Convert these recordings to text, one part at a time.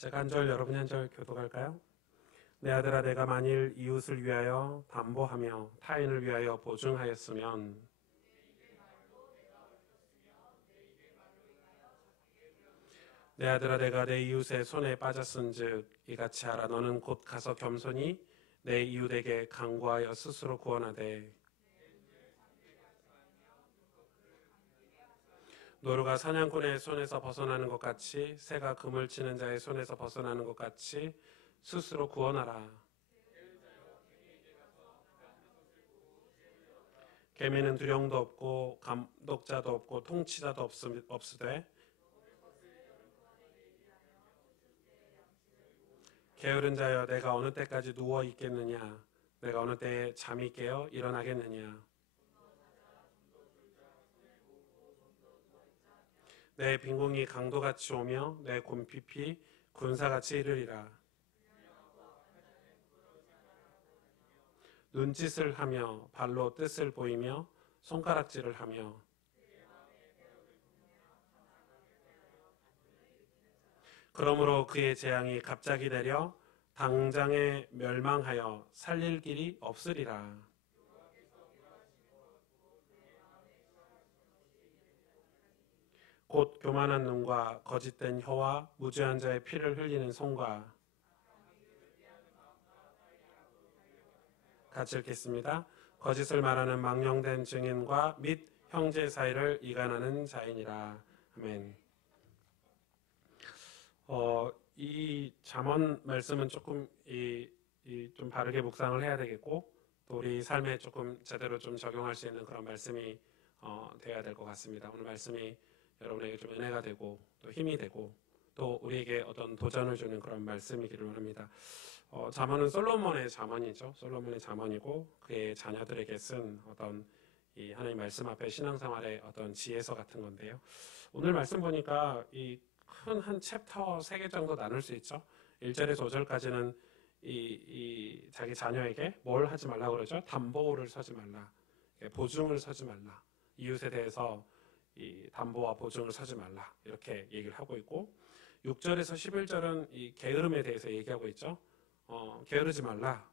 제가 한 절 여러분이 한 절 교독할까요? 내 아들아 내가 만일 이웃을 위하여 담보하며 타인을 위하여 보증하였으면 내 아들아 내가 내 이웃의 손에 빠졌은즉 이같이 하라. 너는 곧 가서 겸손히 내 이웃에게 간구하여 스스로 구원하되 노루가 사냥꾼의 손에서 벗어나는 것 같이 새가 그물 치는 자의 손에서 벗어나는 것 같이 스스로 구원하라. 계미는 두령도 없고 감독자도 없고 통치자도 없으되 게으른 자여 내가 어느 때까지 누워 있겠느냐 내가 어느 때에 잠이 깨어 일어나겠느냐 내 빈궁이 강도같이 오며 내 곰핍이 군사같이 이르리라. 눈짓을 하며 발로 뜻을 보이며 손가락질을 하며 그러므로 그의 재앙이 갑자기 내려 당장에 멸망하여 살릴 길이 없으리라. 곧 교만한 눈과 거짓된 혀와 무죄한 자의 피를 흘리는 손과 같이 읽겠습니다. 거짓을 말하는 망령된 증인과 및 형제 사이를 이간하는 자이니라. 아멘. 이 잠언 말씀은 조금 좀 바르게 묵상을 해야 되겠고 또 우리 삶에 조금 제대로 좀 적용할 수 있는 그런 말씀이 되어야 될 것 같습니다. 오늘 말씀이 여러분에게 좀 은혜가 되고 또 힘이 되고 또 우리에게 어떤 도전을 주는 그런 말씀이기를 원합니다. 잠언은 솔로몬의 잠언이죠. 솔로몬의 잠언이고 그의 자녀들에게 쓴 어떤 이 하나님 말씀 앞에 신앙생활의 어떤 지혜서 같은 건데요. 오늘 말씀 보니까 이 큰 한 챕터 3개 정도 나눌 수 있죠. 1절에서 5절까지는 이 자기 자녀에게 뭘 하지 말라고 그러죠? 담보를 서지 말라. 보증을 서지 말라. 이웃에 대해서 이 담보와 보증을 서지 말라. 이렇게 얘기를 하고 있고 6절에서 11절은 이 게으름에 대해서 얘기하고 있죠. 게으르지 말라.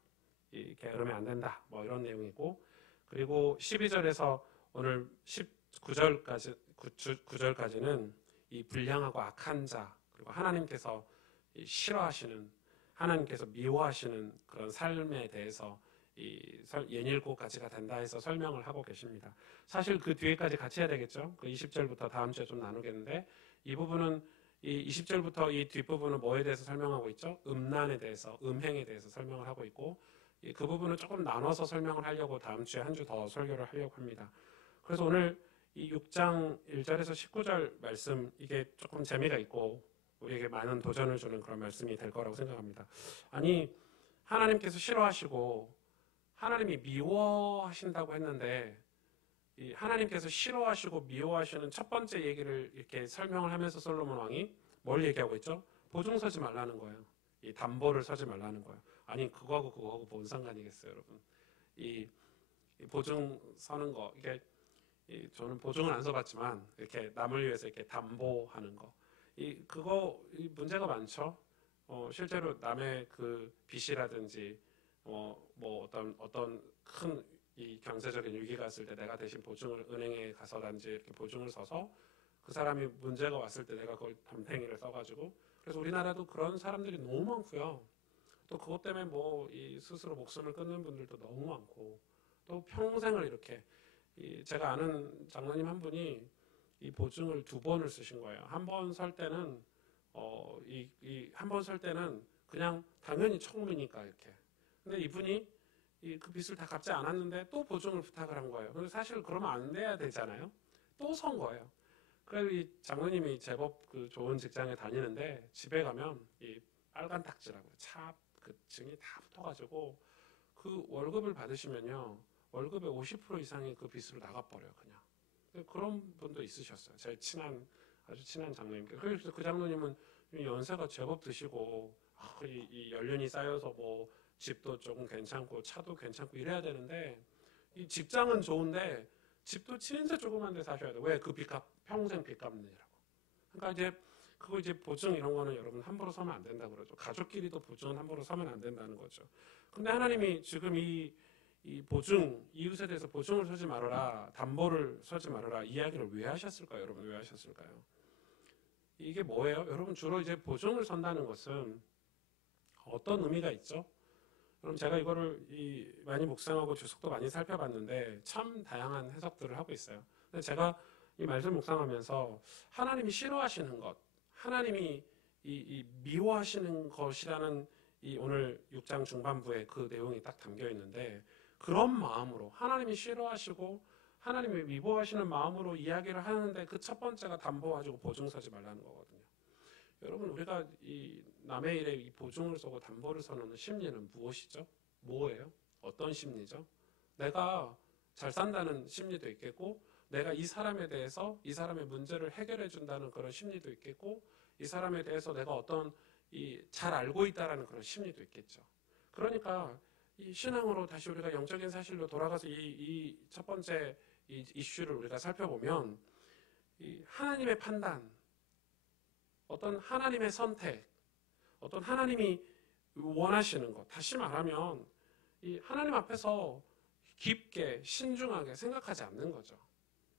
이 게으르면 안 된다. 뭐 이런 내용이고 그리고 12절에서 오늘 9절까지는 이 불량하고 악한 자 그리고 하나님께서 싫어하시는 하나님께서 미워하시는 그런 삶에 대해서 이 예닐고까지가 된다 해서 설명을 하고 계십니다. 사실 그 뒤에까지 같이 해야 되겠죠. 그 20절부터 다음 주에 좀 나누겠는데 이 부분은 이 20절부터 이 뒷부분은 뭐에 대해서 설명하고 있죠? 음란에 대해서, 음행에 대해서 설명을 하고 있고 그 부분을 조금 나눠서 설명을 하려고 다음 주에 한 주 더 설교를 하려고 합니다. 그래서 오늘 이 6장 1절에서 19절 말씀 이게 조금 재미가 있고 우리에게 많은 도전을 주는 그런 말씀이 될 거라고 생각합니다. 아니 하나님께서 싫어하시고 하나님이 미워하신다고 했는데 이 하나님께서 싫어하시고 미워하시는 첫 번째 얘기를 이렇게 설명을 하면서 솔로몬 왕이 뭘 얘기하고 있죠? 보증 서지 말라는 거예요. 이 담보를 서지 말라는 거예요. 아니 그거하고 뭔 상관이겠어요, 여러분? 이 보증 서는 거 이게 저는 보증은 안 서봤지만 이렇게 남을 위해서 이렇게 담보하는 거 그거 문제가 많죠. 실제로 남의 그 빚이라든지 뭐 어떤 큰 이 경제적인 위기가 왔을 때 내가 대신 보증을 은행에 가서든지 이렇게 보증을 서서 그 사람이 문제가 왔을 때 내가 그걸 담팽이를 써가지고 그래서 우리나라도 그런 사람들이 너무 많고요. 또 그것 때문에 뭐 이 스스로 목숨을 끊는 분들도 너무 많고 또 평생을 이렇게 제가 아는 장로님 한 분이 이 보증을 2번을 쓰신 거예요. 한 번 설 때는 한 번 설 때는 그냥 당연히 처음이니까 이렇게. 근데 이분이 그 빚을 다 갚지 않았는데 또 보증을 부탁을 한 거예요. 근데 사실 그러면 안 돼야 되잖아요. 또 선 거예요. 그래서 이 장로님이 제법 그 좋은 직장에 다니는데 집에 가면 이 빨간 딱지라고 그 증이 다 붙어가지고 그 월급을 받으시면요. 월급의 50% 이상이 그 빚으로 나가버려요, 그냥. 그런 분도 있으셨어요. 제 아주 친한 장로님. 그래서 그 장로님은 연세가 제법 드시고, 이 연륜이 쌓여서 뭐, 집도 조금 괜찮고, 차도 괜찮고 이래야 되는데, 이 직장은 좋은데, 집도 진짜 조그만 데 사셔야 돼요. 왜? 그 평생 빚 갚느냐고. 그러니까 이제 그거 이제 보증 이런 거는 여러분 함부로 서면 안 된다 그러죠. 가족끼리도 보증은 함부로 서면 안 된다는 거죠. 근데 하나님이 지금 이 보증, 이웃에 대해서 보증을 서지 말아라, 담보를 서지 말아라 이야기를 왜 하셨을까요? 여러분 왜 하셨을까요? 이게 뭐예요? 여러분 주로 이제 보증을 선다는 것은 어떤 의미가 있죠? 그럼 제가 이거를 많이 묵상하고 주석도 많이 살펴봤는데 참 다양한 해석들을 하고 있어요. 근데 제가 이 말씀 묵상하면서 하나님이 싫어하시는 것, 하나님이 이 미워하시는 것이라는 이 오늘 6장 중반부에 그 내용이 딱 담겨 있는데 그런 마음으로 하나님이 싫어하시고 하나님이 미워하시는 마음으로 이야기를 하는데 그 첫 번째가 담보 가지고 보증 서지 말라는 거거든요. 여러분 우리가 이 남의 일에 이 보증을 서고 담보를 서는 심리는 무엇이죠? 뭐예요? 어떤 심리죠? 내가 잘 산다는 심리도 있겠고 내가 이 사람에 대해서 이 사람의 문제를 해결해 준다는 그런 심리도 있겠고 이 사람에 대해서 내가 어떤 잘 알고 있다라는 그런 심리도 있겠죠. 그러니까 이 신앙으로 다시 우리가 영적인 사실로 돌아가서 이 첫 번째 이 이슈를 우리가 살펴보면 이 하나님의 판단, 어떤 하나님의 선택, 어떤 하나님이 원하시는 것, 다시 말하면 이 하나님 앞에서 깊게 신중하게 생각하지 않는 거죠.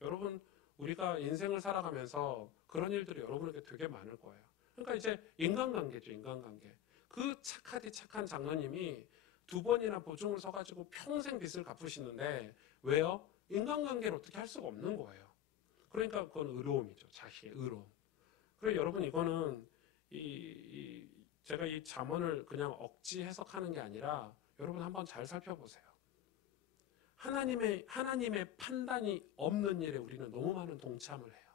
여러분 우리가 인생을 살아가면서 그런 일들이 여러분에게 되게 많을 거예요. 그러니까 이제 인간관계죠. 인간관계. 그 착하디 착한 장로님이 2번이나 보증을 서가지고 평생 빚을 갚으시는데 왜요? 인간관계를 어떻게 할 수가 없는 거예요. 그러니까 그건 의로움이죠. 자신의 의로움. 그리고 여러분 이거는 제가 이 잠언을 그냥 억지 해석하는 게 아니라 여러분 한번 잘 살펴보세요. 하나님의 판단이 없는 일에 우리는 너무 많은 동참을 해요.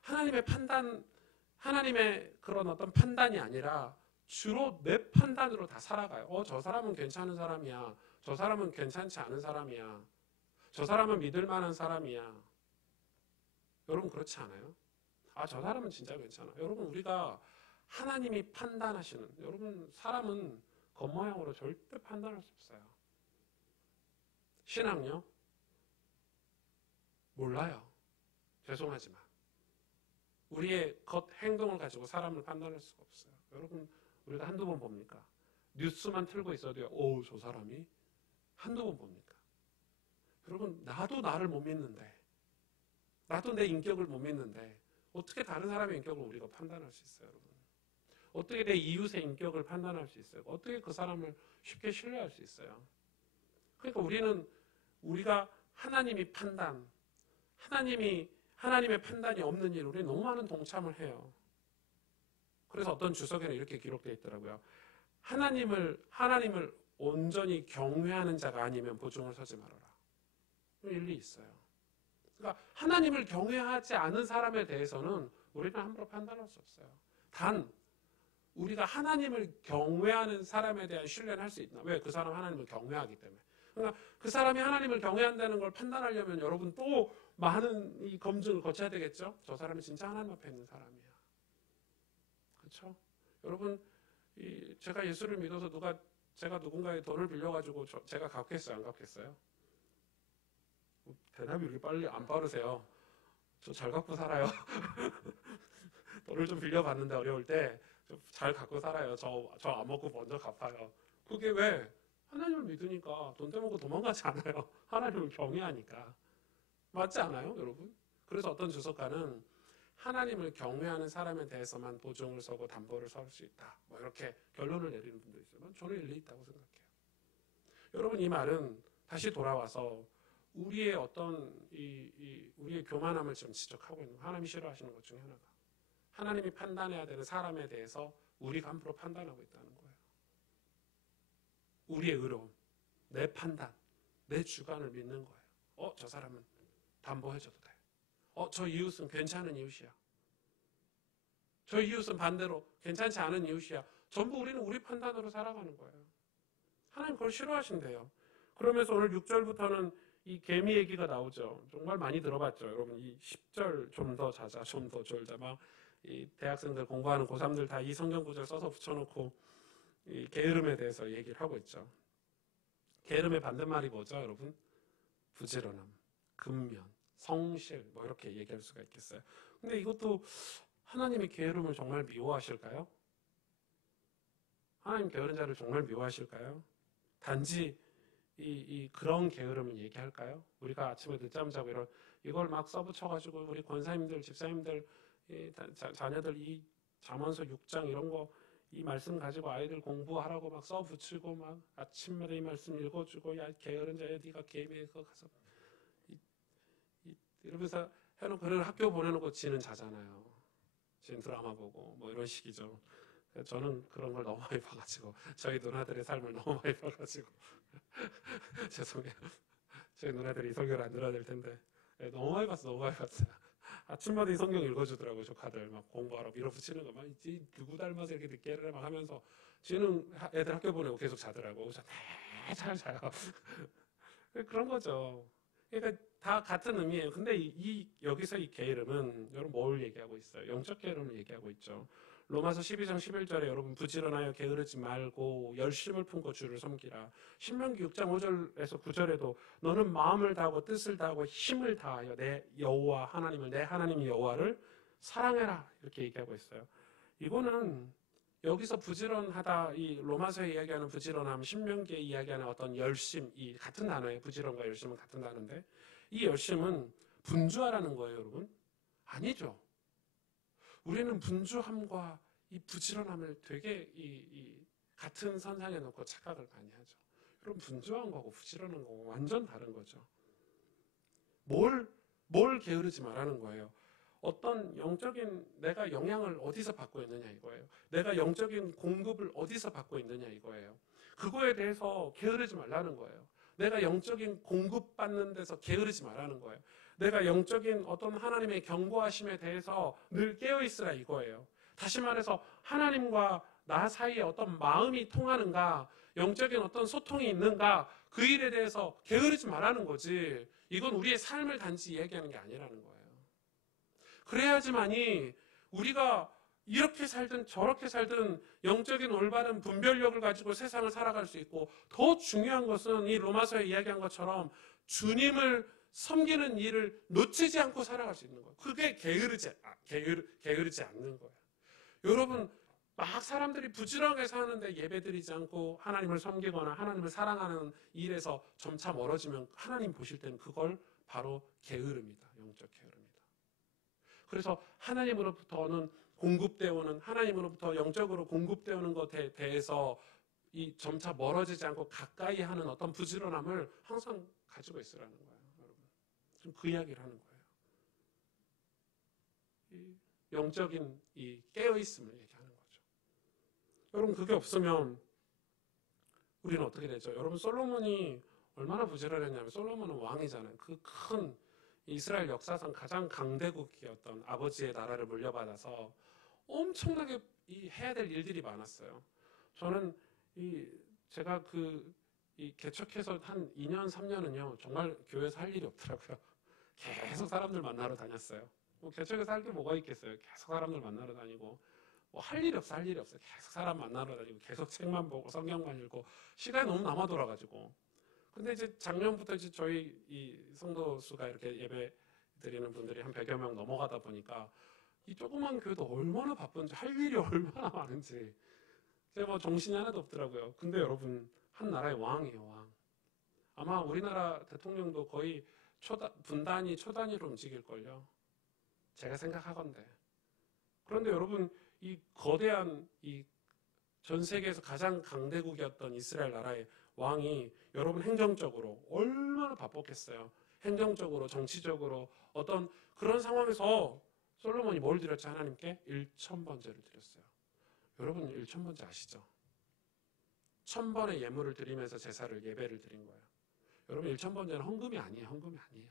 하나님의 판단, 하나님의 그런 어떤 판단이 아니라 주로 내 판단으로 다 살아가요. 저 사람은 괜찮은 사람이야. 저 사람은 괜찮지 않은 사람이야. 저 사람은 믿을 만한 사람이야. 여러분 그렇지 않아요? 저 사람은 진짜 괜찮아. 여러분 우리가 하나님이 판단하시는, 여러분 사람은 겉모양으로 절대 판단할 수 없어요. 신앙요? 몰라요. 죄송하지만 우리의 겉 행동을 가지고 사람을 판단할 수가 없어요. 여러분 우리가 한두 번 봅니까? 뉴스만 틀고 있어도요. 저 사람이 한두 번 봅니까? 여러분 나도 나를 못 믿는데, 나도 내 인격을 못 믿는데 어떻게 다른 사람의 인격을 우리가 판단할 수 있어요, 여러분? 어떻게 내 이웃의 인격을 판단할 수 있어요? 어떻게 그 사람을 쉽게 신뢰할 수 있어요? 그러니까 우리가 하나님이 판단, 하나님의 판단이 없는 일, 우리 너무 많은 동참을 해요. 그래서 어떤 주석에는 이렇게 기록되어 있더라고요. 하나님을 온전히 경외하는 자가 아니면 보증을 서지 말아라. 일리 있어요. 그러니까 하나님을 경외하지 않은 사람에 대해서는 우리는 함부로 판단할 수 없어요. 단 우리가 하나님을 경외하는 사람에 대한 신뢰는 할 수 있나? 왜? 그 사람 하나님을 경외하기 때문에. 그러니까 그 사람이 하나님을 경외한다는 걸 판단하려면 여러분 또 많은 이 검증을 거쳐야 되겠죠? 저 사람이 진짜 하나님 앞에 있는 사람이야. 그렇죠? 여러분 제가 예수를 믿어서 제가 누군가의 돈을 빌려가지고 제가 갚겠어요? 안 갚겠어요? 대답이 이렇게 빨리 안 빠르세요. 저 잘 갖고 살아요. 돈을 좀 빌려봤는데 어려울 때 잘 갖고 살아요. 저 안 먹고 먼저 갚아요. 그게 왜? 하나님을 믿으니까 돈 떼먹고 도망가지 않아요. 하나님을 경외하니까. 맞지 않아요, 여러분? 그래서 어떤 주석가는 하나님을 경외하는 사람에 대해서만 보증을 서고 담보를 설 수 있다. 뭐 이렇게 결론을 내리는 분도 있어요. 저는 일리 있다고 생각해요. 여러분 이 말은 다시 돌아와서 우리의 어떤 우리의 교만함을 지금 지적하고 있는, 하나님이 싫어하시는 것 중에 하나가 하나님이 판단해야 되는 사람에 대해서 우리가 함부로 판단하고 있다는 거예요. 우리의 의로움, 내 판단, 내 주관을 믿는 거예요. 저 사람은 담보해줘도 돼. 저 이웃은 괜찮은 이웃이야. 저 이웃은 반대로 괜찮지 않은 이웃이야. 전부 우리는 우리 판단으로 살아가는 거예요. 하나님 그걸 싫어하신대요. 그러면서 오늘 6절부터는 이 개미 얘기가 나오죠. 정말 많이 들어봤죠. 여러분 이 10절 좀 더 자자, 좀 더 졸자. 막 이 대학생들 공부하는 고3들 다 이 성경 구절 써서 붙여놓고 이 게으름에 대해서 얘기를 하고 있죠. 게으름의 반대말이 뭐죠, 여러분? 부지런함, 근면, 성실 뭐 이렇게 얘기할 수가 있겠어요. 근데 이것도 하나님의 게으름을 정말 미워하실까요? 하나님 게으른 자를 정말 미워하실까요? 단지 그런 게으름을 얘기할까요? 우리가 아침에 늦잠 자고 이걸 막 써붙여가지고 우리 권사님들, 집사님들, 자녀들 이 잠언서 6장 이런 거 이 말씀 가지고 아이들 공부하라고 막 써붙이고 막 아침마다 이 말씀 읽어주고 야 게으른 자야 네가 게임에 가서 이러면서 해놓고 그를 학교 보내놓고 지는 자잖아요. 지는 드라마 보고 뭐 이런 식이죠. 저는 그런 걸 너무 많이 봐가지고 저희 누나들의 삶을 너무 많이 봐가지고 죄송해요. 저희 누나들이 이 성경을 안 들어야 될 텐데 너무 많이 봤어요. 아침마다 이 성경 읽어주더라고요. 조카들 막 공부하라고 밀어붙이는 거 막 누구 닮아서 이렇게 늦게 일어나 막 하면서 쟤는 애들 학교 보내고 계속 자더라고. 잘 자요. 그런 거죠. 그러니까 다 같은 의미예요. 근데 여기서 이 게으름은 여러분 뭘 얘기하고 있어요? 영적 게으름을 얘기하고 있죠. 로마서 12장 11절에 여러분 부지런하여 게으르지 말고 열심을 품고 주를 섬기라. 신명기 6장 5절에서 9절에도 너는 마음을 다하고 뜻을 다하고 힘을 다하여 내 여호와 하나님을 내 하나님 여호와를 사랑해라 이렇게 얘기하고 있어요. 이거는 여기서 부지런하다 이 로마서에 이야기하는 부지런함, 신명기에 이야기하는 어떤 열심 이 같은 단어예요. 부지런과 열심은 같은 단어인데 이 열심은 분주하라는 거예요, 여러분? 아니죠. 우리는 분주함과 이 부지런함을 되게 같은 선상에 놓고 착각을 많이 하죠. 여러분 분주한 거고 부지런한 거고 완전 다른 거죠. 뭘 게으르지 말라는 거예요. 어떤 영적인 내가 영향을 어디서 받고 있느냐 이거예요. 내가 영적인 공급을 어디서 받고 있느냐 이거예요. 그거에 대해서 게으르지 말라는 거예요. 내가 영적인 공급받는 데서 게으르지 말라는 거예요. 내가 영적인 어떤 하나님의 경고하심에 대해서 늘 깨어있으라 이거예요. 다시 말해서 하나님과 나 사이에 어떤 마음이 통하는가, 영적인 어떤 소통이 있는가, 그 일에 대해서 게으르지 말라는 거지. 이건 우리의 삶을 단지 이야기하는 게 아니라는 거예요. 그래야지만이 우리가 이렇게 살든 저렇게 살든 영적인 올바른 분별력을 가지고 세상을 살아갈 수 있고, 더 중요한 것은 이 로마서에 이야기한 것처럼 주님을 섬기는 일을 놓치지 않고 살아갈 수 있는 거예요. 그게 게으르지 않는 거예요. 여러분 막 사람들이 부지런하게 사는데 예배드리지 않고 하나님을 섬기거나 하나님을 사랑하는 일에서 점차 멀어지면 하나님 보실 때는 그걸 바로 게으름이다. 영적 게으름이다. 그래서 하나님으로부터는 공급되어 오는 하나님으로부터 영적으로 공급되어 오는 것에 대해서 이 점차 멀어지지 않고 가까이 하는 어떤 부지런함을 항상 가지고 있으라는 거예요. 여러분 지금 그 이야기를 하는 거예요. 이 영적인 이 깨어있음을 얘기하는 거죠. 여러분 그게 없으면 우리는 어떻게 되죠? 여러분 솔로몬이 얼마나 부지런했냐면 솔로몬은 왕이잖아요. 그 큰 이스라엘 역사상 가장 강대국이었던 아버지의 나라를 물려받아서 엄청나게 해야 될 일들이 많았어요. 저는 제가 개척해서 한 2년 3년은요 정말 교회에서 할 일이 없더라고요. 계속 사람들 만나러 다녔어요. 개척해서 할 게 뭐가 있겠어요. 계속 사람들 만나러 다니고 할 일이 없어요. 계속 사람 만나러 다니고 계속 책만 보고 성경만 읽고 시간이 너무 남아 돌아가지고. 근데 이제 작년부터 이제 저희 이 성도 수가 이렇게 예배 드리는 분들이 한 100여 명 넘어가다 보니까 이 조그만 교회도 얼마나 바쁜지 할 일이 얼마나 많은지 제가 뭐 정신이 하나도 없더라고요. 근데 여러분 한 나라의 왕이에요. 왕. 아마 우리나라 대통령도 거의 분단위 초단위로 움직일걸요. 제가 생각하건대. 그런데 여러분 이 거대한 전 세계에서 가장 강대국이었던 이스라엘 나라의 왕이 여러분 행정적으로 얼마나 바빴겠어요. 행정적으로 정치적으로 어떤 그런 상황에서 솔로몬이 뭘 드렸죠? 하나님께 1,000번제를 드렸어요. 여러분 1,000번제 아시죠? 1,000번의 예물을 드리면서 제사를 예배를 드린 거예요. 여러분 1,000번제는 헌금이 아니에요. 헌금이 아니에요.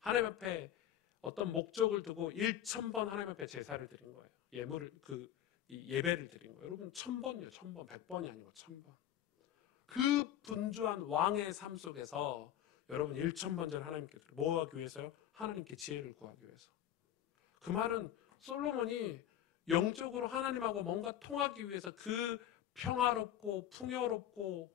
하나님 앞에 어떤 목적을 두고 1,000번 하나님 앞에 제사를 드린 거예요. 예배를 드린 거예요. 여러분 1,000번이요. 1,000번. 100번이 아니고 1,000번. 그 분주한 왕의 삶 속에서 여러분 1,000번제를 하나님께 드려요. 뭐 하기 위해서요? 하나님께 지혜를 구하기 위해서. 그 말은 솔로몬이 영적으로 하나님하고 뭔가 통하기 위해서 그 평화롭고 풍요롭고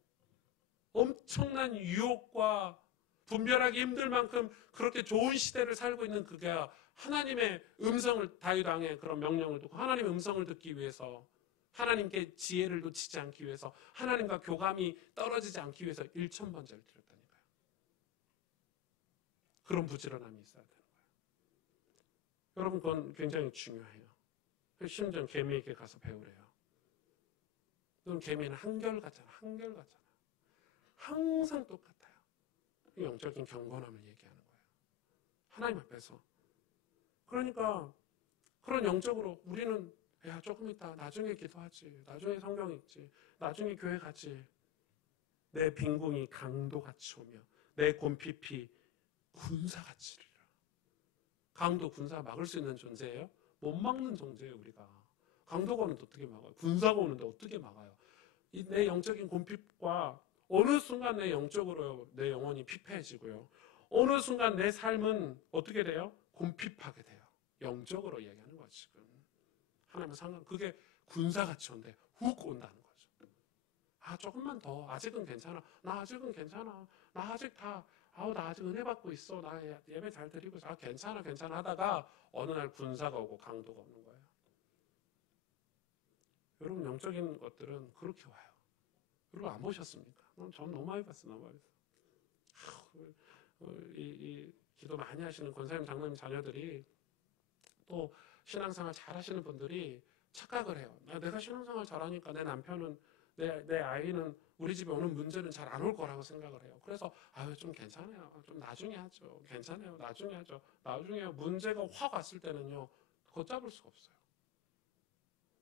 엄청난 유혹과 분별하기 힘들 만큼 그렇게 좋은 시대를 살고 있는 그가 하나님의 음성을, 다윗 왕의 그런 명령을 듣고 하나님의 음성을 듣기 위해서, 하나님께 지혜를 놓치지 않기 위해서, 하나님과 교감이 떨어지지 않기 위해서 1000번째를 드렸다니까요. 그런 부지런함이 있어야 되는 거예요. 여러분, 그건 굉장히 중요해요. 심지어 개미에게 가서 배우래요. 넌 개미는 한결같잖아. 한결같잖아. 항상 똑같아요. 영적인 경건함을 얘기하는 거예요. 하나님 앞에서. 그러니까 그런 영적으로 우리는 야, 조금 있다. 나중에 기도하지. 나중에 성경 읽지. 나중에 교회 가지. 내 빈궁이 강도같이 오며 내 곰핍이 군사같이 이르리라. 강도, 군사 막을 수 있는 존재예요? 못 막는 존재예요, 우리가. 강도가 오는데 어떻게 막아요? 군사가 오는데 어떻게 막아요? 이 내 영적인 곰핍과 어느 순간 내 영적으로 내 영혼이 피폐해지고요. 어느 순간 내 삶은 어떻게 돼요? 곰핍하게 돼요. 영적으로 얘기하는 거야, 지금. 하나님은 상관, 그게 군사같이 온대. 훅 온다는 거죠. 아, 조금만 더. 아직은 괜찮아. 나 아직은 괜찮아. 나 아직 다, 나 아직 은혜 받고 있어. 나 예배 잘 드리고 있어. 아, 괜찮아, 괜찮아 하다가 어느 날 군사가 오고 강도가 오는 거예요. 여러분, 영적인 것들은 그렇게 와요. 여러분, 안 보셨습니까? 전 너무 많이 봤어요, 너무 많이 봤어요. 이 기도 많이 하시는 권사님, 장로님 자녀들이 또 신앙생활 잘 하시는 분들이 착각을 해요. 내가 신앙생활 잘하니까 내 남편은, 내 아이는 우리 집에 오는 문제는 잘 안 올 거라고 생각을 해요. 그래서 좀 괜찮아요. 좀 나중에 하죠. 괜찮아요. 나중에 하죠. 나중에 문제가 확 왔을 때는요. 걷잡을 수가 없어요.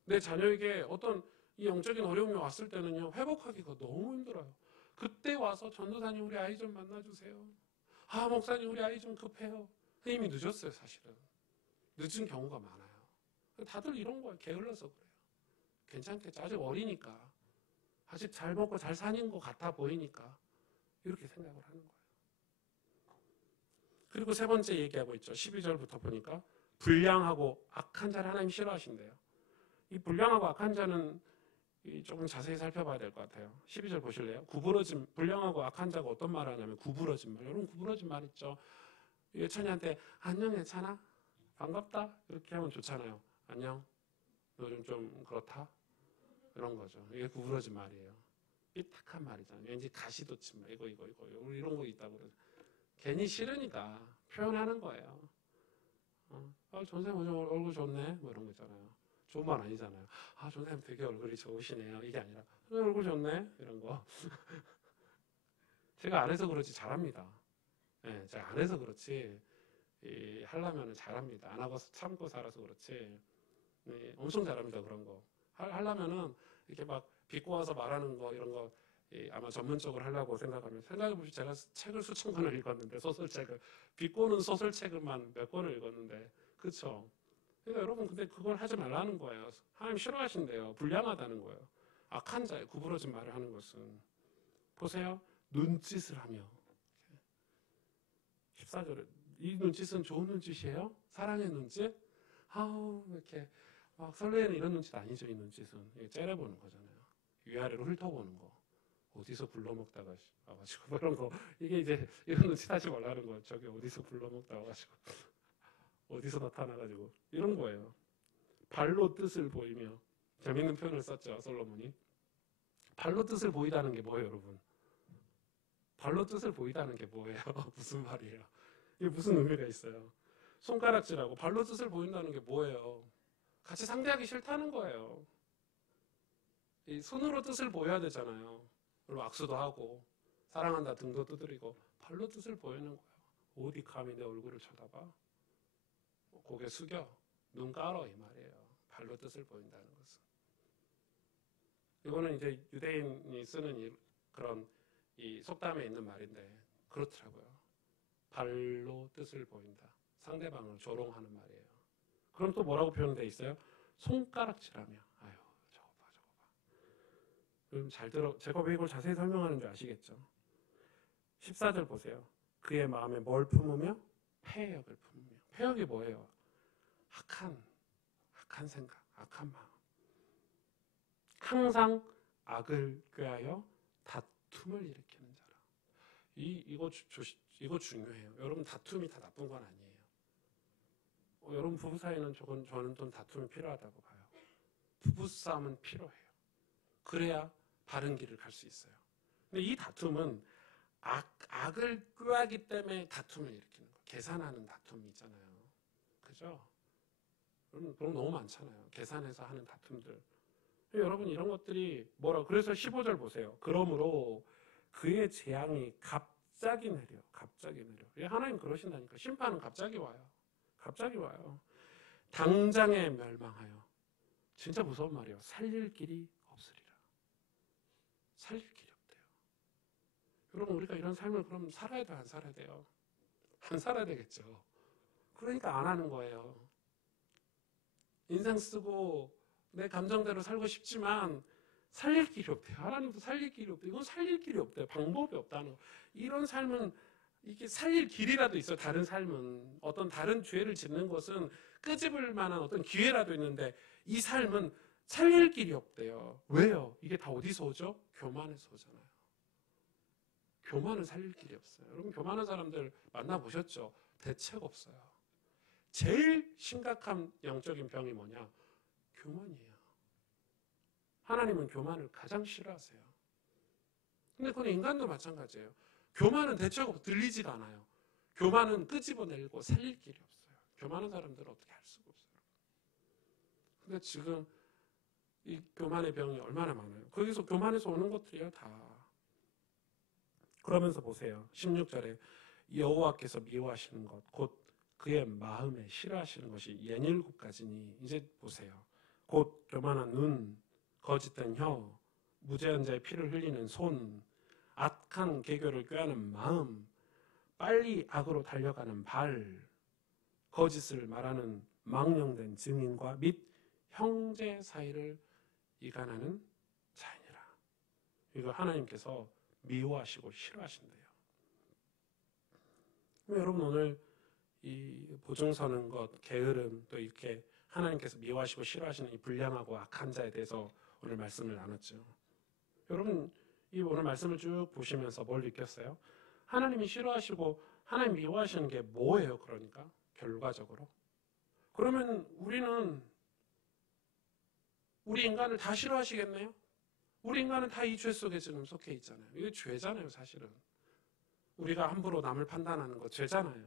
내 자녀에게 어떤 이 영적인 어려움이 왔을 때는요. 회복하기가 너무 힘들어요. 그때 와서 전도사님 우리 아이 좀 만나주세요. 목사님 우리 아이 좀 급해요. 이미 늦었어요, 사실은. 늦은 경우가 많아요. 다들 이런 거예요. 게을러서 그래요. 괜찮겠죠. 아직 어리니까. 아직 잘 먹고 잘 사는 것 같아 보이니까 이렇게 생각을 하는 거예요. 그리고 세 번째 얘기하고 있죠. 12절부터 보니까 불량하고 악한 자를 하나님 싫어하신대요. 이 불량하고 악한 자는 조금 자세히 살펴봐야 될 것 같아요. 12절 보실래요? 구부러짐, 불량하고 악한 자가 어떤 말을 하냐면 구부러진 말. 여러분 구부러진 말 있죠. 예천이한테 안녕 예찬아 반갑다 이렇게 하면 좋잖아요. 안녕 너 좀 그렇다 이런 거죠. 이게 구부러진 말이에요. 삐딱한 말이잖아요. 왠지 가시돋친 말. 이거 이런 거 있다고 그러죠. 괜히 싫으니까 표현하는 거예요. 전생님 얼굴 좋네 뭐 이런 거 있잖아요. 좋은 말 아니잖아요. 전생님 되게 얼굴이 좋으시네요. 이게 아니라 얼굴 좋네 이런 거. 제가 안 해서 그렇지 잘합니다. 네, 제가 안 해서 그렇지 하려면 잘합니다. 안 하고 참고 살아서 그렇지 엄청 잘합니다. 그런 거 하려면은 이렇게 막 비꼬 와서 말하는 거 이런 거 아마 전문적으로 하려고 생각하면 생각해보시 제가 책을 수천 권을 읽었는데 소설책을 비꼬는 소설책을만 몇 권을 읽었는데 그렇죠. 그러니까 여러분 근데 그걸 하지 말라는 거예요. 하나님 싫어하신대요. 불량하다는 거예요. 악한 자에 구부러진 말을 하는 것은 보세요. 눈짓을 하며 14절에 이 눈짓은 좋은 눈짓이에요? 사랑의 눈짓? 이렇게 막 설레는 이런 눈짓 아니죠. 이 눈짓은 째려보는 거잖아요. 위아래로 훑어보는 거. 어디서 굴러먹다가 와가지고 이런 거 이게 이제 이런 눈짓 하지 말라는 거예요. 저기 어디서 굴러먹다가 와가지고 어디서 나타나가지고 이런 거예요. 발로 뜻을 보이며 재밌는 표현을 썼죠. 솔로몬이. 발로 뜻을 보이다는 게 뭐예요, 여러분? 발로 뜻을 보이다는 게 뭐예요? 무슨 말이에요? 이게 무슨 의미가 있어요? 손가락질하고 발로 뜻을 보인다는 게 뭐예요? 같이 상대하기 싫다는 거예요. 이 손으로 뜻을 보여야 되잖아요. 그리고 악수도 하고 사랑한다 등도 두드리고 발로 뜻을 보이는 거예요. 어디 감히 내 얼굴을 쳐다봐? 고개 숙여 눈 깔어 이 말이에요. 발로 뜻을 보인다는 것은. 이거는 이제 유대인이 쓰는 그런 이 속담에 있는 말인데 그렇더라고요. 발로 뜻을 보인다. 상대방을 조롱하는 말이에요. 그럼 또 뭐라고 표현되어 있어요? 손가락질하며. 저거 봐. 그럼 잘 들어. 제가 왜 이걸 자세히 설명하는 줄 아시겠죠? 14절 보세요. 그의 마음에 뭘 품으며? 패역을 품으며. 패역이 뭐예요? 악한 생각, 악한 마음. 항상 악을 꾀하여 다툼을 일으키는 자라. 이거 중요해요. 여러분 다툼이 다 나쁜 건 아니에요. 여러분 부부 사이는 저는 좀 다툼이 필요하다고 봐요. 부부싸움은 필요해요. 그래야 바른 길을 갈 수 있어요. 근데 이 다툼은 악을 꾀하기 때문에 다툼을 일으키는 거예요. 계산하는 다툼이 있잖아요. 그죠? 그럼 너무 많잖아요. 계산해서 하는 다툼들. 여러분 이런 것들이 그래서 15절 보세요. 그러므로 그의 재앙이 갑자기 내려. 하나님 그러신다니까. 심판은 갑자기 와요. 당장에 멸망하여. 진짜 무서운 말이에요. 살릴 길이 없으리라. 살릴 길이 없대요. 여러분 우리가 이런 삶을 그럼 살아야 돼요? 안 살아야 돼요? 안 살아야 되겠죠. 그러니까 안 하는 거예요. 인생 쓰고 내 감정대로 살고 싶지만 살릴 길이 없대요. 하나님도 살릴 길이 없대요. 이건 살릴 길이 없대요. 방법이 없다는 거. 이런 삶은 이게 살릴 길이라도 있어요. 다른 삶은 어떤 다른 죄를 짓는 것은 끄집을 만한 어떤 기회라도 있는데 이 삶은 살릴 길이 없대요. 왜요? 이게 다 어디서 오죠? 교만에서 오잖아요. 교만은 살릴 길이 없어요. 여러분 교만한 사람들 만나보셨죠? 대책 없어요. 제일 심각한 영적인 병이 뭐냐? 교만이에요. 하나님은 교만을 가장 싫어하세요. 근데 그건 인간도 마찬가지예요. 교만은 대책 없어. 들리지가 않아요. 교만은 끄집어내고 살릴 길이 없어요. 교만한 사람들은 어떻게 할 수가 없어요. 근데 지금 이 교만의 병이 얼마나 많아요. 거기서 교만에서 오는 것들이에요. 다. 그러면서 보세요. 16절에 여호와께서 미워하시는 것 곧 그의 마음에 싫어하시는 것이 67가지니 이제 보세요. 곧 교만한 눈, 거짓된 혀, 무죄한 자의 피를 흘리는 손, 악한 계교를 꾀하는 마음, 빨리 악으로 달려가는 발, 거짓을 말하는 망령된 증인과 및 형제 사이를 이간하는 자이니라. 이거 하나님께서 미워하시고 싫어하신대요. 여러분 오늘 이 보증서는 것, 게으름, 또 이렇게 하나님께서 미워하시고 싫어하시는 이 불량하고 악한 자에 대해서 오늘 말씀을 나눴죠. 여러분 이 오늘 말씀을 쭉 보시면서 뭘 느꼈어요? 하나님이 싫어하시고 하나님 미워하시는 게 뭐예요? 그러니까 결과적으로 그러면 우리 인간을 다 싫어하시겠네요? 우리 인간은 다 이 죄 속에 지금 속해 있잖아요. 이게 죄잖아요, 사실은. 우리가 함부로 남을 판단하는 거 죄잖아요.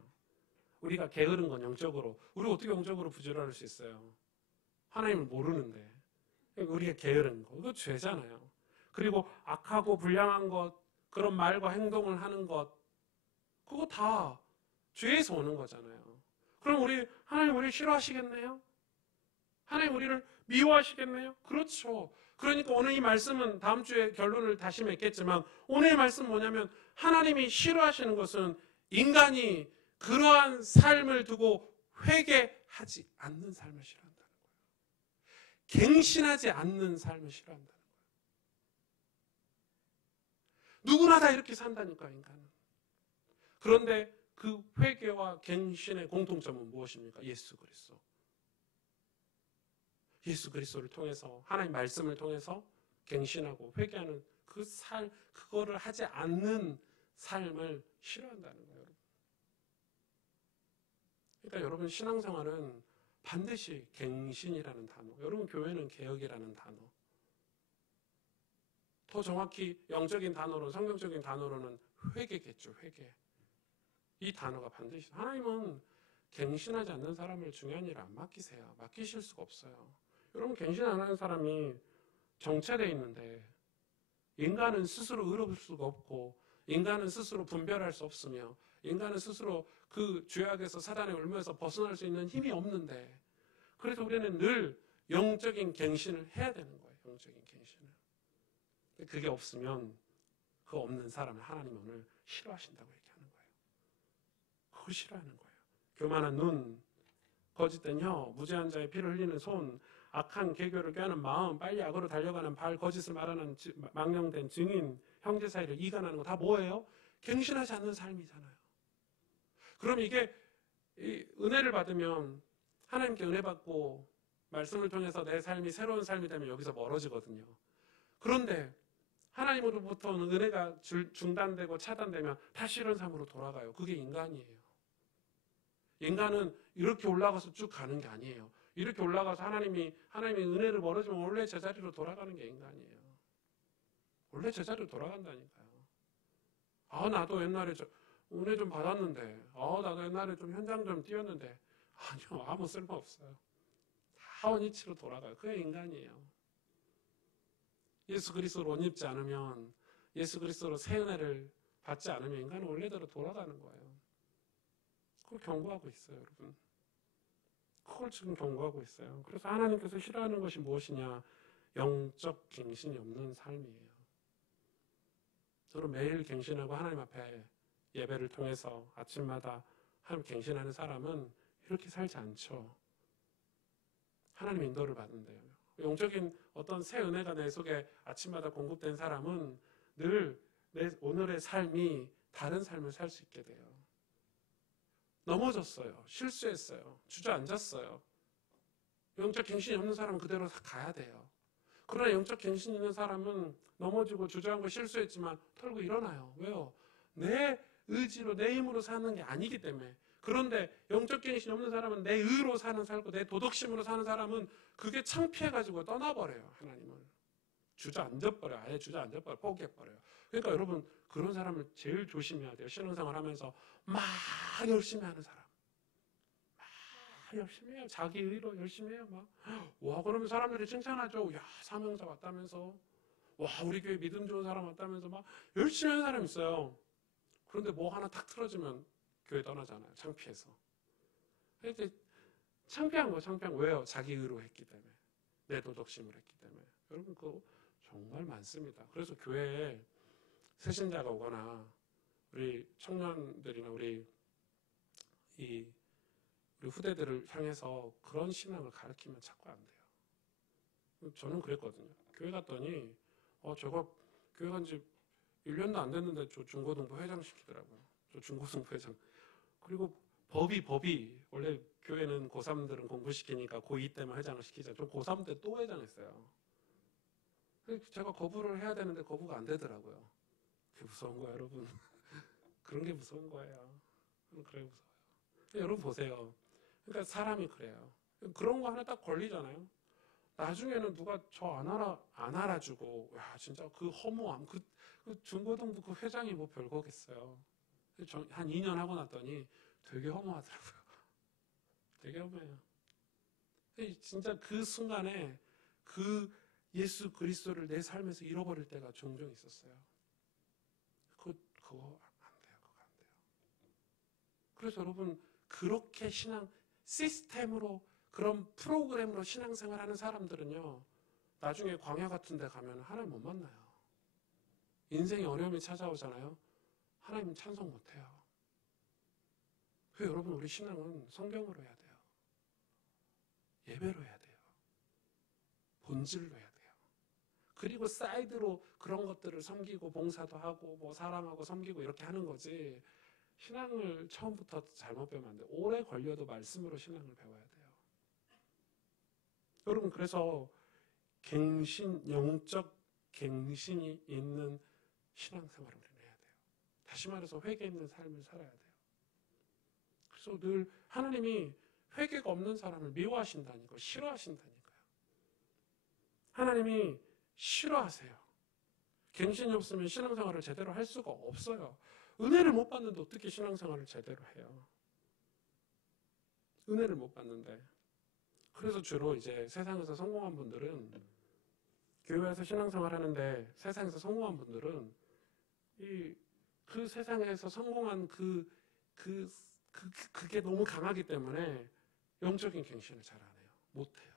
우리가 게으른 건 영적으로. 우리가 어떻게 영적으로 부지런할 수 있어요? 하나님을 모르는데. 우리가 게으른 거. 이거 죄잖아요. 그리고 악하고 불량한 것, 그런 말과 행동을 하는 것, 그거 다 죄에서 오는 거잖아요. 그럼 하나님 우리를 싫어하시겠네요? 하나님 우리를 미워하시겠네요? 그렇죠. 그러니까 오늘 이 말씀은 다음 주에 결론을 다시 맺겠지만 오늘 의 말씀은 뭐냐면 하나님이 싫어하시는 것은 인간이 그러한 삶을 두고 회개하지 않는 삶을 싫어한다는 거예요. 갱신하지 않는 삶을 싫어한다는 거예요. 누구나 다 이렇게 산다니까 인간은. 그런데 그 회개와 갱신의 공통점은 무엇입니까? 예수 그리스도. 예수 그리스도를 통해서 하나님 말씀을 통해서 갱신하고 회개하는 그거를 하지 않는 삶을 싫어한다는 거예요. 그러니까 여러분 신앙생활은 반드시 갱신이라는 단어, 여러분 교회는 개혁이라는 단어, 더 정확히 영적인 단어로 성경적인 단어로는 회개겠죠. 회개. 이 단어가 반드시 하나님은 갱신하지 않는 사람을 중요한 일을 안 맡기세요. 맡기실 수가 없어요. 여러분 갱신 안 하는 사람이 정체되어 있는데 인간은 스스로 의로울 수가 없고 인간은 스스로 분별할 수 없으며 인간은 스스로 그 죄악에서 사단의 올무에서 벗어날 수 있는 힘이 없는데 그래서 우리는 늘 영적인 갱신을 해야 되는 거예요. 영적인 갱신을. 그게 없으면 그 없는 사람을 하나님이 오늘 싫어하신다고 얘기하는 거예요. 그걸 싫어하는 거예요. 교만한 눈, 거짓된 혀, 무죄한 자의 피를 흘리는 손, 악한 계교를 꾀하는 마음, 빨리 악으로 달려가는 발, 거짓을 말하는 망령된 증인, 형제 사이를 이간하는 거 다 뭐예요? 갱신하지 않는 삶이잖아요. 그럼 이게 은혜를 받으면 하나님께 은혜 받고 말씀을 통해서 내 삶이 새로운 삶이 되면 여기서 멀어지거든요. 그런데 하나님으로부터는 은혜가 중단되고 차단되면 다시 이런 삶으로 돌아가요. 그게 인간이에요. 인간은 이렇게 올라가서 쭉 가는 게 아니에요. 이렇게 올라가서 하나님이 은혜를 벌어주면 원래 제자리로 돌아가는 게 인간이에요. 원래 제자리로 돌아간다니까요. 나도 옛날에 은혜 좀 받았는데, 나도 옛날에 좀 현장 좀 뛰었는데, 아니요, 아무 쓸모 없어요. 다 원위치로 돌아가요. 그게 인간이에요. 예수 그리스도로 옷 입지 않으면, 예수 그리스도로 새 은혜를 받지 않으면 인간은 원래대로 돌아가는 거예요. 그걸 경고하고 있어요, 여러분. 그걸 지금 경고하고 있어요. 그래서 하나님께서 싫어하는 것이 무엇이냐? 영적 갱신이 없는 삶이에요. 저는 매일 갱신하고 하나님 앞에 예배를 통해서 아침마다 하나님 갱신하는 사람은 이렇게 살지 않죠. 하나님 인도를 받는데요. 영적인 어떤 새 은혜가 내 속에 아침마다 공급된 사람은 늘 내 오늘의 삶이 다른 삶을 살 수 있게 돼요. 넘어졌어요. 실수했어요. 주저앉았어요. 영적 갱신이 없는 사람은 그대로 가야 돼요. 그러나 영적 갱신이 있는 사람은 넘어지고 주저앉고 실수했지만 털고 일어나요. 왜요? 내 의지로 내 힘으로 사는 게 아니기 때문에. 그런데 영적 갱신이 없는 사람은 내 의로 사는 살고 내 도덕심으로 사는 사람은 그게 창피해가지고 떠나버려요. 하나님을. 주저앉아버려요. 아예 주저앉아버려요. 포기해버려요. 그러니까 여러분 그런 사람을 제일 조심해야 돼요. 신앙생활 하면서 막 열심히 하는 사람. 막 열심히 해요. 자기 의로 열심히 해요. 와, 그러면 사람들이 칭찬하죠. 야, 사명자 왔다면서. 와, 우리 교회 믿음 좋은 사람 왔다면서 막 열심히 하는 사람 있어요. 그런데 뭐 하나 탁 틀어지면 교회 떠나잖아요. 창피해서. 이제 창피한 거예요. 창피한 거. 왜요? 자기 의로 했기 때문에. 내 도덕심을 했기 때문에. 여러분 그거 정말 많습니다. 그래서 교회에 새신자가 오거나 우리 청년들이나 우리 후대들을 향해서 그런 신앙을 가르치면 자꾸 안 돼요. 저는 그랬거든요. 교회 갔더니 저거 교회 간 지 1년도 안 됐는데 저 중고등부 회장 시키더라고요. 저 중고등부 회장. 그리고 법이 원래 교회는 고3들은 공부시키니까 고2 때만 회장을 시키자. 저 고3 때 또 회장했어요. 제가 거부를 해야 되는데 거부가 안 되더라고요. 그게 무서운 거예요, 여러분. 그런 게 무서운 거예요. 그래 무서워요. 여러분 보세요. 그러니까 사람이 그래요. 그런 거 하나 딱 걸리잖아요. 나중에는 누가 저 안 알아주고, 야, 진짜 그 허무함, 그 중고등부 그 회장이 뭐 별거겠어요. 한 2년 하고 났더니 되게 허무하더라고요. 되게 허무해요. 진짜 그 순간에 그 예수 그리스도를 내 삶에서 잃어버릴 때가 종종 있었어요. 그거 안 돼요. 그거 안 돼요. 그래서 여러분 그렇게 신앙 시스템으로 그런 프로그램으로 신앙생활하는 사람들은요. 나중에 광야 같은 데 가면 하나님 못 만나요. 인생에 어려움이 찾아오잖아요. 하나님 찬송 못 해요. 그래서 여러분 우리 신앙은 성경으로 해야 돼요. 예배로 해야 돼요. 본질로 해야 돼요. 그리고 사이드로 그런 것들을 섬기고 봉사도 하고 뭐 사랑하고 섬기고 이렇게 하는 거지. 신앙을 처음부터 잘못 배우면 안 돼요. 오래 걸려도 말씀으로 신앙을 배워야 돼요. 여러분 그래서 영적 갱신이 있는 신앙생활을 우리는 해야 돼요. 다시 말해서 회개 있는 삶을 살아야 돼요. 그래서 늘 하나님이 회개가 없는 사람을 미워하신다니까요. 싫어하신다니까요. 하나님이 싫어하세요. 갱신이 없으면 신앙생활을 제대로 할 수가 없어요. 은혜를 못 받는데 어떻게 신앙생활을 제대로 해요? 은혜를 못 받는데. 그래서 주로 이제 세상에서 성공한 분들은 교회에서 신앙생활 하는데 세상에서 성공한 분들은 그 세상에서 성공한 그게 너무 강하기 때문에 영적인 갱신을 잘 안 해요. 못 해요.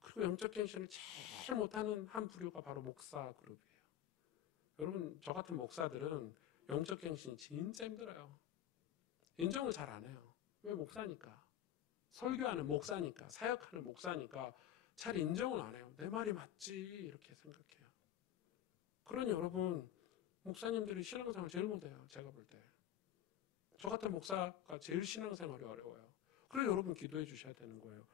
그리고 영적 갱신을 제일 못하는 한 부류가 바로 목사 그룹이에요. 여러분 저 같은 목사들은 영적 갱신이 진짜 힘들어요. 인정을 잘 안 해요. 왜? 목사니까. 설교하는 목사니까. 사역하는 목사니까 잘 인정을 안 해요. 내 말이 맞지 이렇게 생각해요. 그러니 여러분 목사님들이 신앙생활 제일 못해요. 제가 볼 때. 저 같은 목사가 제일 신앙생활이 어려워요. 그래서 여러분 기도해 주셔야 되는 거예요.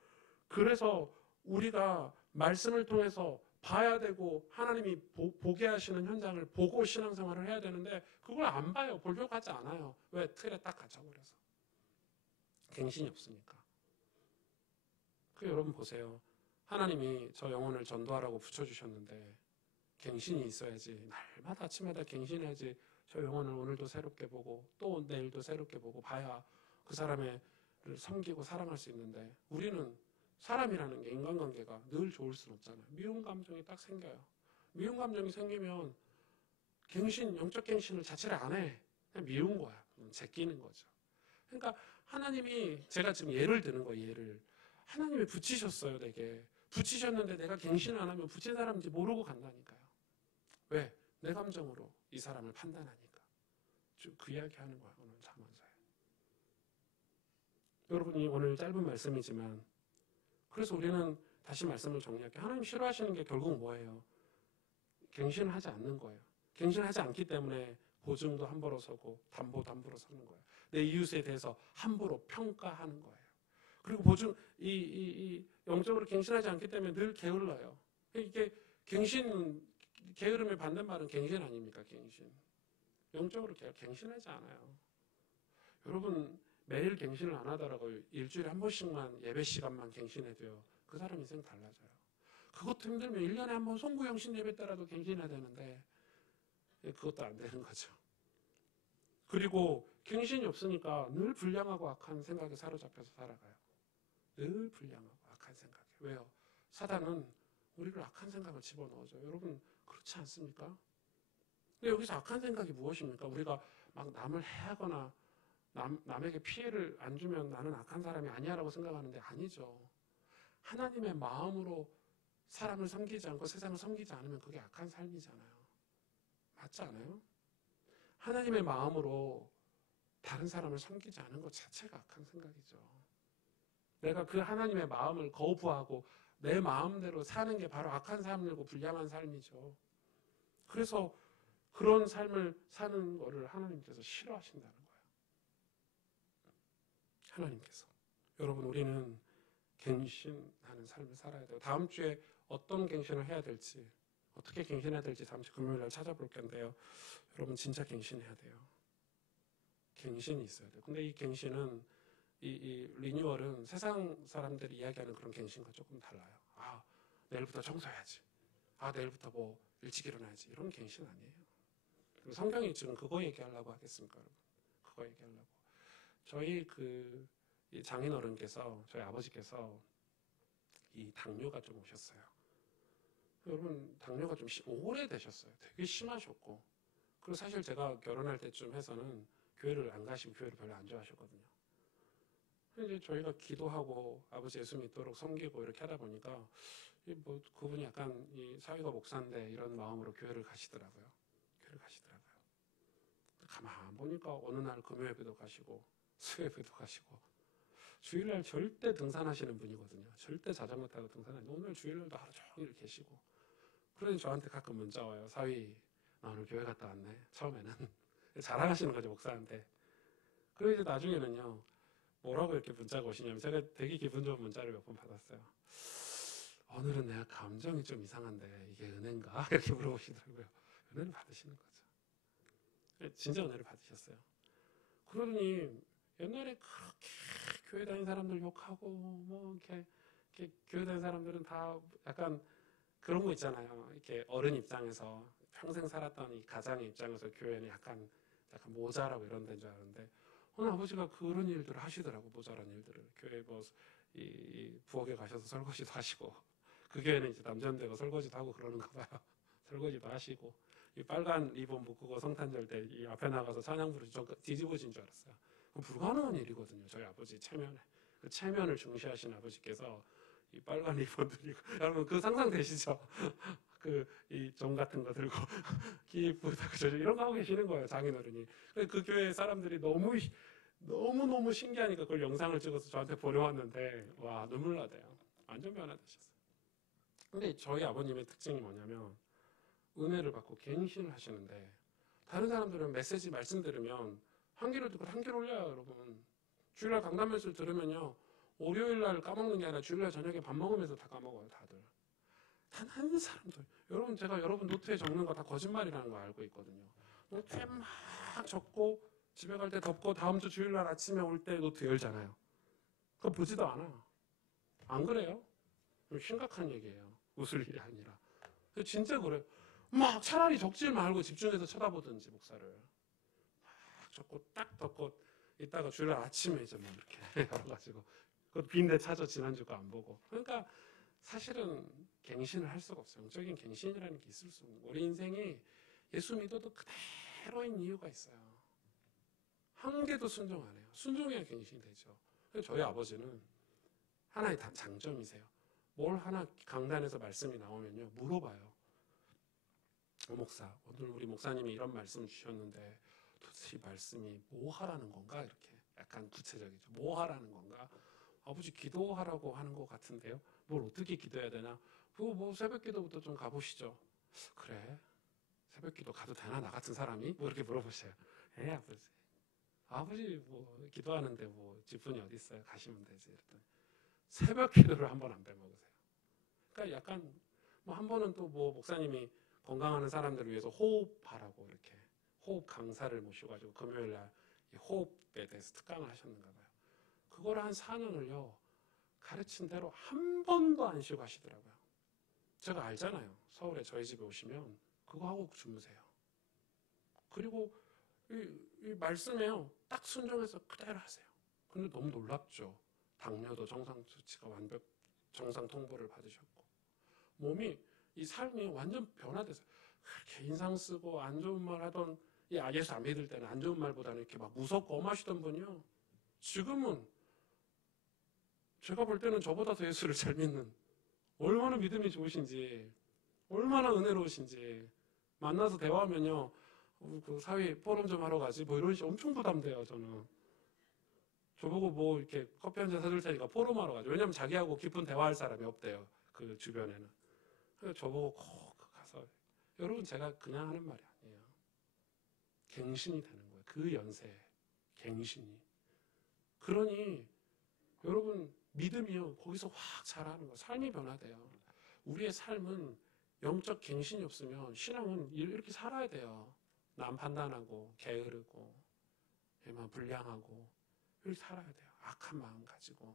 그래서 우리가 말씀을 통해서 봐야 되고 하나님이 보게 하시는 현장을 보고 신앙생활을 해야 되는데 그걸 안 봐요. 보려고 하지 않아요. 왜? 틀에 딱 갇혀버려서. 갱신이 없으니까. 그 여러분 보세요. 하나님이 저 영혼을 전도하라고 붙여주셨는데 갱신이 있어야지. 날마다 아침마다 갱신해야지. 저 영혼을 오늘도 새롭게 보고 또 내일도 새롭게 보고 봐야 그 사람을 섬기고 사랑할 수 있는데, 우리는 사람이라는 게, 인간관계가 늘 좋을 수는 없잖아요. 미운 감정이 딱 생겨요. 미운 감정이 생기면 영적 갱신을 자체를 안 해. 그냥 미운 거야. 제끼는 거죠. 그러니까 하나님이, 제가 지금 예를 드는 거예요. 예를. 하나님이 붙이셨어요, 내게. 붙이셨는데 내가 갱신을 안 하면 붙인 사람인지 모르고 간다니까요. 왜? 내 감정으로 이 사람을 판단하니까. 그 이야기 하는 거야, 오늘 잠언서에. 여러분이 오늘 짧은 말씀이지만, 그래서 우리는 다시 말씀을 정리할게요. 하나님 싫어하시는 게 결국 뭐예요? 갱신하지 않는 거예요. 갱신하지 않기 때문에 보증도 함부로 서고 담보도 함부로 서는 거예요. 내 이웃에 대해서 함부로 평가하는 거예요. 그리고 영적으로 갱신하지 않기 때문에 늘 게을러요. 이게 게으름의 반대말은 갱신 아닙니까? 갱신. 영적으로 갱신하지 않아요. 여러분, 매일 갱신을 안 하더라도 일주일에 한 번씩만 예배 시간만 갱신해도요, 그 사람 인생 달라져요. 그것도 힘들면 1년에 한 번 송구영신 예배 때라도 갱신해야 되는데 그것도 안 되는 거죠. 그리고 갱신이 없으니까 늘 불량하고 악한 생각에 사로잡혀서 살아가요. 늘 불량하고 악한 생각에. 왜요? 사단은 우리를 악한 생각을 집어넣어줘요. 여러분, 그렇지 않습니까? 근데 여기서 악한 생각이 무엇입니까? 우리가 막 남을 해하거나 남에게 피해를 안 주면 나는 악한 사람이 아니야라고 생각하는데 아니죠. 하나님의 마음으로 사람을 섬기지 않고 세상을 섬기지 않으면 그게 악한 삶이잖아요. 맞지 않아요? 하나님의 마음으로 다른 사람을 섬기지 않은 것 자체가 악한 생각이죠. 내가 그 하나님의 마음을 거부하고 내 마음대로 사는 게 바로 악한 삶이고 불량한 삶이죠. 그래서 그런 삶을 사는 거를 하나님께서 싫어하신다는 거예요. 하나님께서. 여러분, 우리는 갱신하는 삶을 살아야 돼요. 다음 주에 어떤 갱신을 해야 될지, 어떻게 갱신해야 될지 다음 주 금요일 날 찾아볼 건데요. 여러분, 진짜 갱신해야 돼요. 갱신이 있어야 돼요. 근데 이 갱신은, 이 리뉴얼은 세상 사람들이 이야기하는 그런 갱신과 조금 달라요. 아, 내일부터 청소해야지. 아, 내일부터 뭐 일찍 일어나야지. 이런 갱신 아니에요. 성경이 지금 그거 얘기하려고 하겠습니까, 여러분? 그거 얘기하려고. 저희 이 장인어른께서, 저희 아버지께서 이 당뇨가 좀 오셨어요. 여러분, 당뇨가 좀 오래되셨어요. 되게 심하셨고. 그리고 사실 제가 결혼할 때쯤 해서는 교회를 안 가시고 교회를 별로 안 좋아하셨거든요. 이제 저희가 기도하고 아버지 예수 믿도록 섬기고 이렇게 하다 보니까 뭐 그분이 약간 이 사회가 목사인데 이런 마음으로 교회를 가시더라고요. 가만 보니까 어느 날 금요예배도 가시고 수요예배도 가시고 주일날 절대 등산하시는 분이거든요. 절대 자전거 타고 등산하시는. 오늘 주일날도 하루 종일 계시고. 그러니 저한테 가끔 문자 와요. 사위, 나 오늘 교회 갔다 왔네. 처음에는 자랑하시는 거죠, 목사한테. 그리고 이제 나중에는요, 뭐라고 이렇게 문자가 오시냐면, 제가 되게 기분 좋은 문자를 몇 번 받았어요. 오늘은 내가 감정이 좀 이상한데 이게 은혜인가? 이렇게 물어보시더라고요. 은혜를 받으시는 거죠. 진짜 은혜를 받으셨어요. 그러더니 옛날에 그렇게 교회 다니는 사람들 욕하고 뭐 이렇게 교회 다니는 사람들은 다 약간 그런 거 있잖아요. 이렇게 어른 입장에서 평생 살았던 이 가장의 입장에서 교회는 약간 모자라고 이런 데인 줄 아는데, 오늘 아버지가 그런 일들을 하시더라고. 모자란 일들을. 교회 뭐 이 부엌에 가셔서 설거지도 하시고, 그 교회는 이제 남자인데가 설거지도 하고 그러는가 봐요. 설거지도 하시고, 이 빨간 리본 묶고 성탄절 때 이 앞에 나가서 찬양 부르시 뒤집어진 줄 알았어요. 불가능한 일이거든요. 저희 아버지 체면에. 그 체면을 중시하신 아버지께서 이 빨간 리본 들이고, 여러분 그 상상되시죠? 이 종 같은 거 들고 기쁘다고 이런 거 하고 계시는 거예요, 장인어른이. 그 교회 사람들이 너무 신기하니까 그걸 영상을 찍어서 저한테 보내왔는데, 와, 눈물 나대요. 완전 변화되셨어요. 근데 저희 아버님의 특징이 뭐냐면 은혜를 받고 갱신을 하시는데, 다른 사람들은 메시지 말씀 들으면 한 귀를 듣고 한 귀를 올려요, 여러분. 주일날 강단 말씀 들으면요, 월요일날 까먹는 게 아니라 주일날 저녁에 밥 먹으면서 다 까먹어요, 다들. 단 한 사람도. 여러분, 제가 여러분 노트에 적는 거 다 거짓말이라는 거 알고 있거든요. 노트에 막 적고 집에 갈 때 덮고 다음 주 주일날 아침에 올 때 노트 열잖아요. 그거 보지도 않아. 안 그래요? 심각한 얘기예요. 웃을 일이 아니라. 진짜 그래요. 막 차라리 적질 말고 집중해서 쳐다보든지 목사를. 막 적고 딱 덮고 있다가 주일 아침에 이제 뭐 이렇게 열어가지고 그 빈대 찾아 지난주 거 안 보고. 그러니까 사실은 갱신을 할 수가 없어요. 영적인 갱신이라는 게 있을 수 없는 거예요. 우리 인생이 예수 믿어도 그대로인 이유가 있어요. 한 개도 순종 안 해요. 순종해야 갱신이 되죠. 저희 아버지는 하나의 장점이세요. 뭘 하나 강단에서 말씀이 나오면요 물어봐요. 목사, 오늘 우리 목사님이 이런 말씀 주셨는데 도대체 이 말씀이 뭐 하라는 건가? 이렇게 약간 구체적이죠. 뭐 하라는 건가? 아버지 기도하라고 하는 것 같은데요. 뭘 어떻게 기도해야 되나? 뭐 새벽 기도부터 좀 가보시죠. 그래? 새벽 기도 가도 되나? 나 같은 사람이? 뭐 이렇게 물어보셔요. 아버지. 아버지 뭐 기도하는데 뭐 직분이 어디 있어요? 가시면 되지. 이랬더니 새벽 기도를 한 번 안 빼먹으세요. 그러니까 약간 뭐 한 번은 또 뭐 목사님이 건강하는 사람들을 위해서 호흡하라고 이렇게 호흡 강사를 모셔가지고 금요일 날 이 호흡에 대해서 특강을 하셨는가 봐요. 그걸 한 4년을요 가르친 대로 한 번도 안 쉬고 하시더라고요. 제가 알잖아요. 서울에 저희 집에 오시면 그거 하고 주무세요. 그리고 이 말씀에요 딱 순종해서 그대로 하세요. 근데 너무 놀랍죠. 당뇨도 정상 수치가 완벽 정상 통보를 받으셨고 몸이 이 삶이 완전 변화돼서 그렇게 인상 쓰고 안 좋은 말 하던 이 예수 안 믿을 때는 안 좋은 말보다는 이렇게 막 무섭고 엄하시던 분이요 지금은 제가 볼 때는 저보다 더 예수를 잘 믿는 얼마나 믿음이 좋으신지 얼마나 은혜로우신지 만나서 대화하면요 그 사회 포럼 좀 하러 가지 뭐 이런 식 엄청 부담돼요. 저는 저보고 뭐 이렇게 커피 한 잔 사줄 테니까 포럼 하러 가죠. 왜냐면 자기하고 깊은 대화할 사람이 없대요. 그 주변에는. 그래서 저보고 꼭 가서 여러분 제가 그냥 하는 말이 아니에요. 갱신이 되는 거예요. 그 연세에 갱신이. 그러니 여러분 믿음이요 거기서 확 자라는 거예요. 삶이 변화돼요. 우리의 삶은 영적 갱신이 없으면 신앙은 이렇게 살아야 돼요. 남 판단하고 게으르고 불량하고 이렇게 살아야 돼요. 악한 마음 가지고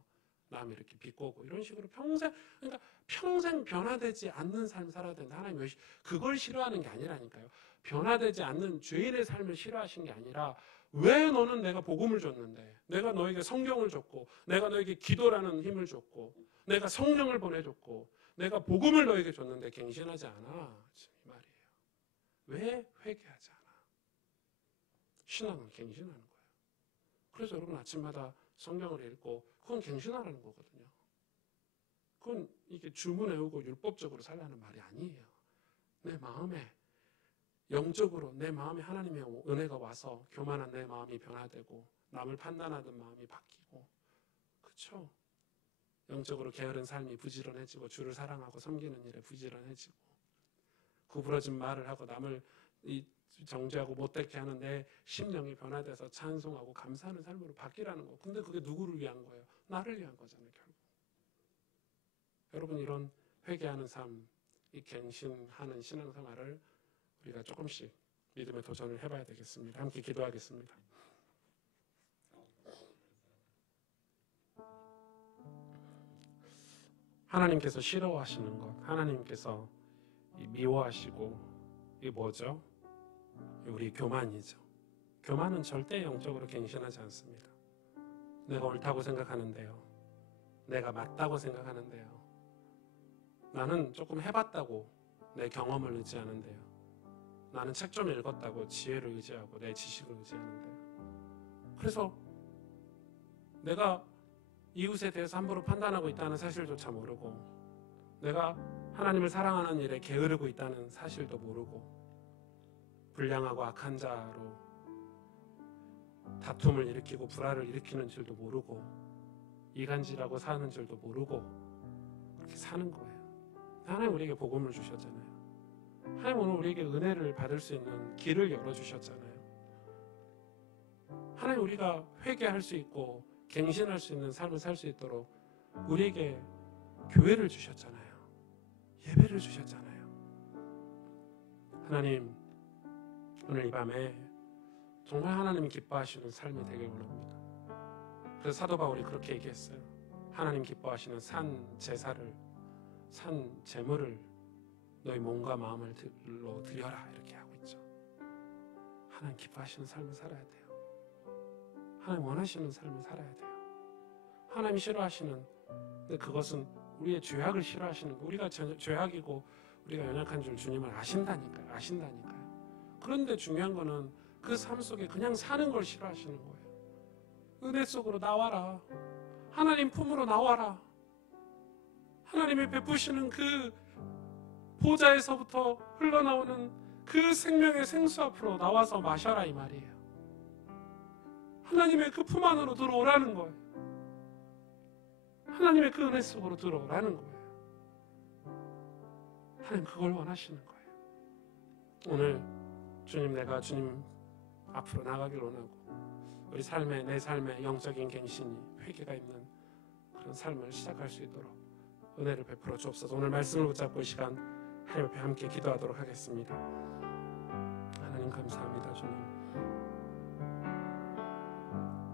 남 이렇게 비꼬고 이런 식으로 그러니까 평생 변화되지 않는 삶 살아야 된다. 하나님 그걸 싫어하는 게 아니라니까요. 변화되지 않는 죄인의 삶을 싫어하신 게 아니라 왜 너는 내가 복음을 줬는데 내가 너에게 성경을 줬고 내가 너에게 기도라는 힘을 줬고 내가 성령을 보내줬고 내가 복음을 너에게 줬는데 갱신하지 않아. 이 말이에요. 왜 회개하지 않아? 신앙은 갱신하는 거예요. 그래서 여러분 아침마다 성경을 읽고 그건 갱신하라는 거거든요. 그건 이게 주문 외우고 율법적으로 살라는 말이 아니에요. 내 마음에 영적으로 내 마음에 하나님의 은혜가 와서 교만한 내 마음이 변화되고 남을 판단하던 마음이 바뀌고 그렇죠? 영적으로 게으른 삶이 부지런해지고 주를 사랑하고 섬기는 일에 부지런해지고 구부러진 말을 하고 남을 정죄하고 못되게 하는 내 심령이 변화돼서 찬송하고 감사하는 삶으로 바뀌라는 거. 근데 그게 누구를 위한 거예요? 나를 위한 거잖아요, 결국. 여러분 이런 회개하는 삶, 이 갱신하는 신앙생활을 우리가 조금씩 믿음의 도전을 해봐야 되겠습니다. 함께 기도하겠습니다. 하나님께서 싫어하시는 것, 하나님께서 미워하시고 이게 뭐죠? 우리 교만이죠. 교만은 절대 영적으로 갱신하지 않습니다. 내가 옳다고 생각하는데요. 내가 맞다고 생각하는데요. 나는 조금 해봤다고 내 경험을 의지하는데요. 나는 책 좀 읽었다고 지혜를 의지하고 내 지식을 의지하는데요. 그래서 내가 이웃에 대해서 함부로 판단하고 있다는 사실조차 모르고 내가 하나님을 사랑하는 일에 게으르고 있다는 사실도 모르고 불량하고 악한 자로 다툼을 일으키고 불화를 일으키는 줄도 모르고 이간질하고 사는 줄도 모르고 그렇게 사는 거예요. 하나님 우리에게 복음을 주셨잖아요. 하나님 오늘 우리에게 은혜를 받을 수 있는 길을 열어주셨잖아요. 하나님 우리가 회개할 수 있고 갱신할 수 있는 삶을 살 수 있도록 우리에게 교회를 주셨잖아요. 예배를 주셨잖아요. 하나님 오늘 이 밤에 정말 하나님이 기뻐하시는 삶이 되길 원합니다. 그래서 사도 바울이 그렇게 얘기했어요. 하나님 기뻐하시는 산 제사를, 산 제물을 너희 몸과 마음을 드려라, 이렇게 하고 있죠. 하나님 기뻐하시는 삶을 살아야 돼요. 하나님 원하시는 삶을 살아야 돼요. 하나님이 싫어하시는, 근데 그것은 우리의 죄악을 싫어하시는 거, 우리가 죄악이고 우리가 연약한 줄 주님을 아신다니까요. 그런데 중요한 거는 그 삶 속에 그냥 사는 걸 싫어하시는 거예요. 은혜 속으로 나와라. 하나님 품으로 나와라. 하나님이 베푸시는 그 보좌에서부터 흘러나오는 그 생명의 생수 앞으로 나와서 마셔라, 이 말이에요. 하나님의 그 품 안으로 들어오라는 거예요. 하나님의 그 은혜 속으로 들어오라는 거예요. 하나님 그걸 원하시는 거예요. 오늘 주님, 내가 주님 앞으로 나가길 원하고 우리 삶에, 내 삶에 영적인 갱신이, 회개가 있는 그런 삶을 시작할 수 있도록 은혜를 베풀어 주옵소서. 오늘 말씀을 붙잡고 이 시간 하나님 앞에 함께 기도하도록 하겠습니다. 하나님 감사합니다. 주님,